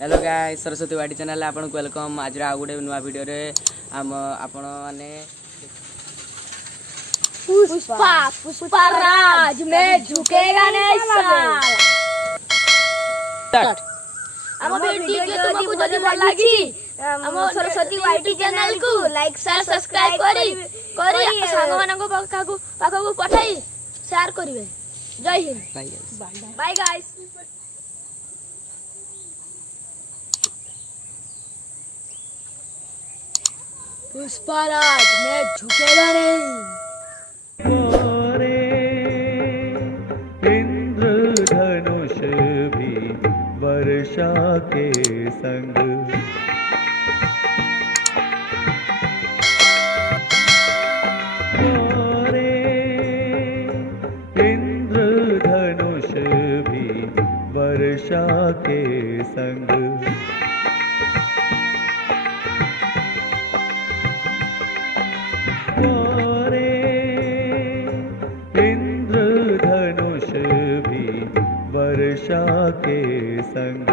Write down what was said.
Hello guys, Saraswati वाड़ी channel आपन welcome. आज आ गुटे नुआ वीडियो रे हम आपण माने पुष्पा पुष्पा राज में झुकेगा नहीं साल। स्टार्ट। हम वीडियो के तुमको जदी भल लागी हम सरस्वती वाईटी चैनल को लाइक शेयर सब्सक्राइब करी संग मानको पाखो पठाई शेयर करिवे। जय हिंद, बाय गाइस। पुष्पा राज में झुकेगा नहीं। इंद्रधनुष भी वर्षा के संग इंद्रधनुष भी वर्षा के संग इंद्रधनुष भी वर्षा के संग